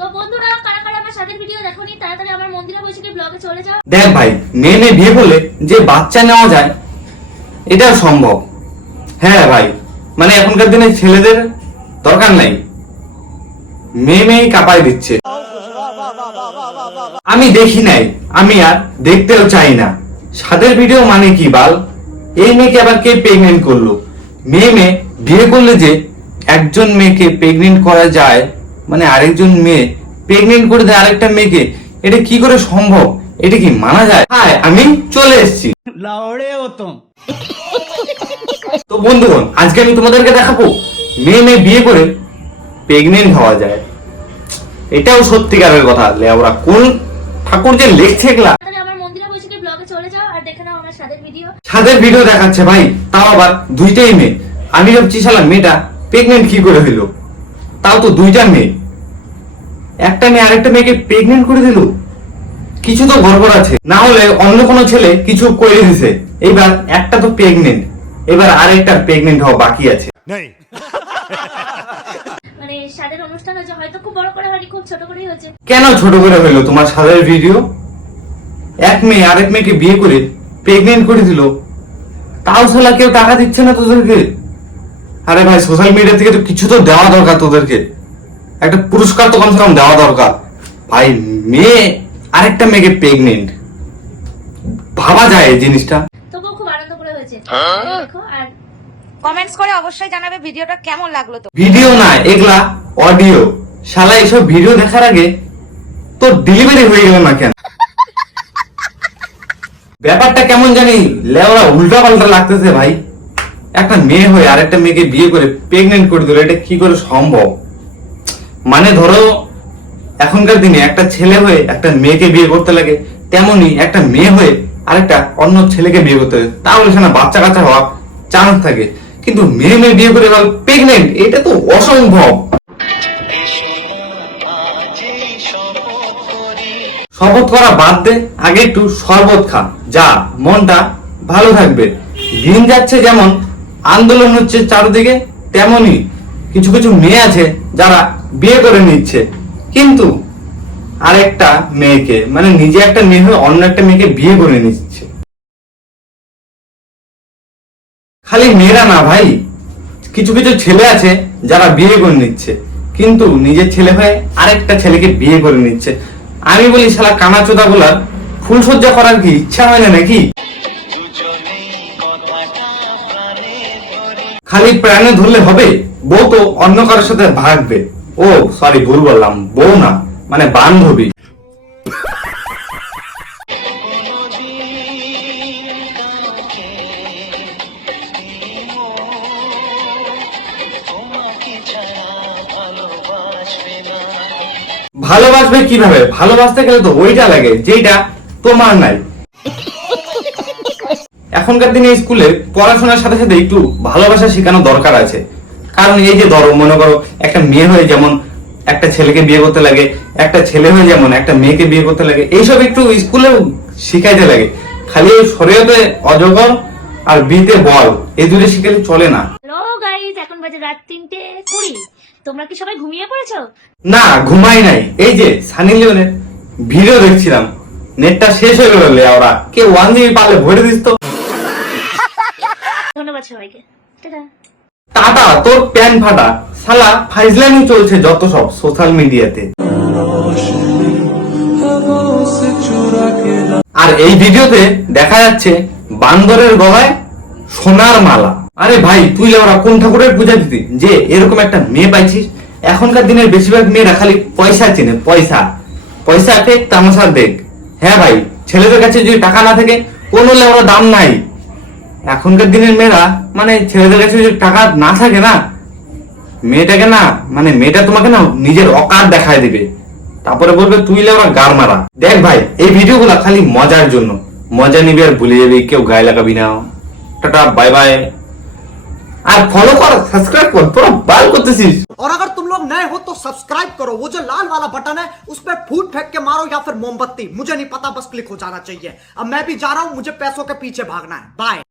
তো বন্ধুরা কারা কারা আমার সাথে ভিডিও দেখোনি তাড়াতাড়ি আমার মন্দিরা বৈশাখী ব্লগে চলে যাও। দেখ ভাই, মেয়ে বিয়ে করলে যে বাচ্চা নেওয়া যায় এটাও সম্ভব। হ্যাঁ ভাই, মানে এখনকার দিনে ছেলেদের দরকার নাই, মেয়ে কাঁপায় দিচ্ছে। আমি দেখি নাই, আমি আর দেখতেও চাই না। সাদের ভিডিও মানে কি বাল? এই মেয়েকে আবার কে প্রেগনেন্ট করলো? মেয়ে বিয়ে করলে যে একজন মেয়েকে প্রেগনেন্ট করা যায়, মানে আরেকজন মেয়ে প্রেগনেন্ট করে দেয় আরেকটা মেয়েকে, এটা কি করে সম্ভব? এটা কি মানা যায়? হ্যাঁ, আমি চলে এসেছি। তো বন্ধুগণ, আজকে আমি তোমাদেরকে দেখাবো মেয়ে বিয়ে করে প্রেগনেন্ট হওয়া যায়। এটাও সত্যিকারের কথা। ওরা কোন ঠাকুর যে লেখছে এগুলা? আমার মন্দিরা বৈশাখী ব্লগে চলে যাও আর দেখে নাও আমার সাদের ভিডিও। সাদের ভিডিও দেখাচ্ছে ভাই, তাও আবার দুইটাই মেয়ে। আমি ভাবছি শালা মেয়েটা প্রেগনেন্ট কি করে হইলো? তাও তো দুইটা মেয়ে, একটা মেয়ে আরেকটা মেয়েকে প্রেগনেন্ট করে দিল। কিছু তো গড়বড় আছে, না হলে অন্য কোনো ছেলে কিছু করে দিছে। এইবার একটা তো প্রেগনেন্ট, এবার আরেকটা প্রেগনেন্ট হওয়া বাকি আছে। মানে সাদের অনুষ্ঠান হয়েছে, হয়তো খুব বড় করে হয়নি, খুব ছোট করেই হয়েছে। কেন ছোট করে হইলো তোমার সাদের ভিডিও? এক মেয়ে আরেক মেয়েকে বিয়ে করে প্রেগনেন্ট করে দিল, তাও শালা কেউ টাকা দিচ্ছে না তোদেরকে। আরে ভাই, সোশ্যাল মিডিয়া থেকে তো কিছু তো দেওয়া দরকার, তোদেরকে একটা পুরস্কার তো কমসে কম দেওয়া দরকার। ভাই, মেয়ে আরেকটা মেয়েকে প্রেগনেন্ট, ভাবা যায় এই জিনিসটা? তবুও খুব আনন্দ করে হয়েছে। দেখো আর কমেন্টস করে অবশ্যই জানাবে ভিডিওটা কেমন লাগলো। তো ভিডিও না, এগুলা অডিও। শালা এসব ভিডিও দেখার আগে তো ডেলিভারি হয়ে গেল না কেন? ব্যাপারটা কেমন জানি লেওরা উল্টা পাল্টা লাগতেছে ভাই। একটা মেয়ে হয়ে আরেকটা মেয়েকে বিয়ে করে প্রেগনেন্ট করে দিল, এটা কি করে সম্ভব? মানে ধরো এখনকার দিনে একটা ছেলে হয়ে একটা মেয়েকে বিয়ে করতে লাগে, তেমনি একটা মেয়ে হয়ে আরেকটা অন্য ছেলেকে বিয়ে করতে লাগে, তাহলে সেখানে বাচ্চা কাচ্চা হওয়ার চান্স থাকে। কিন্তু মেয়ে বিয়ে করে প্রেগনেন্ট, এটা তো অসম্ভব। শপথ করা বাদ দে, আগে একটু শরবত খা, যা মনটা ভালো থাকবে। দিন যাচ্ছে যেমন আন্দোলন হচ্ছে চারদিকে, তেমনি কিছু কিছু মেয়ে আছে যারা বিয়ে করে নিচ্ছে, কিন্তু আরেকটা মেয়েকে, মানে নিজে একটা মেয়ে হয়ে অন্য একটা মেয়েকে বিয়ে করে নিচ্ছে। খালি মেয়েরা না ভাই, কিছু কিছু ছেলে আছে যারা বিয়ে করে নিচ্ছে, কিন্তু নিজের ছেলে হয়ে আরেকটা ছেলেকে বিয়ে করে নিচ্ছে। আমি বলি শালা কানাচোদা গুলার ফুলসজ্জা করার কি ইচ্ছা হয় না নাকি? খালি প্রাণে ধরলে হবে? বউ তো অন্য কারোর সাথে ভাগবে। ও সরি, ভুল বললাম, বউ না, মানে বান্ধবী। ভালোবাসবে কিভাবে? ভালোবাসতে গেলে তো ওইটা লাগে যেটা তোমার নাই। এখনকার দিনে স্কুলে পড়াশোনার সাথে সাথে একটু ভালোবাসা শেখানো দরকার আছে। কারণ এই যে ধরো, মনে করো একটা মেয়ে হয়ে যেমন একটা ছেলেকে বিয়ে করতে লাগে, একটা ছেলে হয়ে যেমন একটা মেয়েকে বিয়ে করতে লাগে, এইসব একটু স্কুলেও শিখাইতে লাগে। খালি ওই শরীয়তে অজগর আর বিতে বল, এই দুটো শিখালে চলে না। হ্যালো গাইস, এখন বাজে রাত 3:20। তোমরা কি সবাই ঘুমিয়ে পড়েছো? না, ঘুমাই নাই। এই যে সানি লিওনের ভিডিও দেখছিলাম, নেটটা শেষ হয়ে গেল। ওরা কে 1 জিবি পারলে ভরে দিস তো। ধন্যবাদ সবাইকে, টাটা। টাটা তোর প্যান ফাটা। শালা ফাইজলামি চলছে যত সব সোশ্যাল মিডিয়াতে। আর এই ভিডিওতে দেখা যাচ্ছে বান্দরের গলায় সোনার মালা। আরে ভাই, তুই ওরা কোন ঠাকুরের পূজা দিতি যে এরকম একটা মেয়ে পাইছিস? এখনকার দিনের বেশিরভাগ মেয়েরা খালি পয়সা চেনে, পয়সা। পয়সা দেখ, তামাশা দেখ। হ্যাঁ ভাই, ছেলেদের কাছে যদি টাকা না থাকে কোনো লেওরা দাম নাই। এখনকার দিনের মেয়েরা, মানে ছেলেদের কাছে যদি টাকা না থাকে না, মেয়েটাকে না, মানে মেয়েটা তোমাকে না নিজের অকার দেখায় দিবে, তারপরে বলবে তুই লেওরা গার মারা। দেখ ভাই, এই ভিডিওগুলো খালি মজার জন্য, মজা নিবি আর ভুলে যাবি, কেউ গায়ে লাগাবি না। Tata, bye bye. আর ফলো কর, সাবস্ক্রাইব কর, তোরা বাল করতেছিস। और अगर तुम लोग नए हो तो सब्सक्राइब करो, वो जो लाल वाला बटन है उस पर फूट फेंक के मारो या फिर मोमबत्ती, मुझे नहीं पता, बस क्लिक हो जाना चाहिए। अब मैं भी जा रहा हूं, मुझे पैसों के पीछे भागना है। बाय।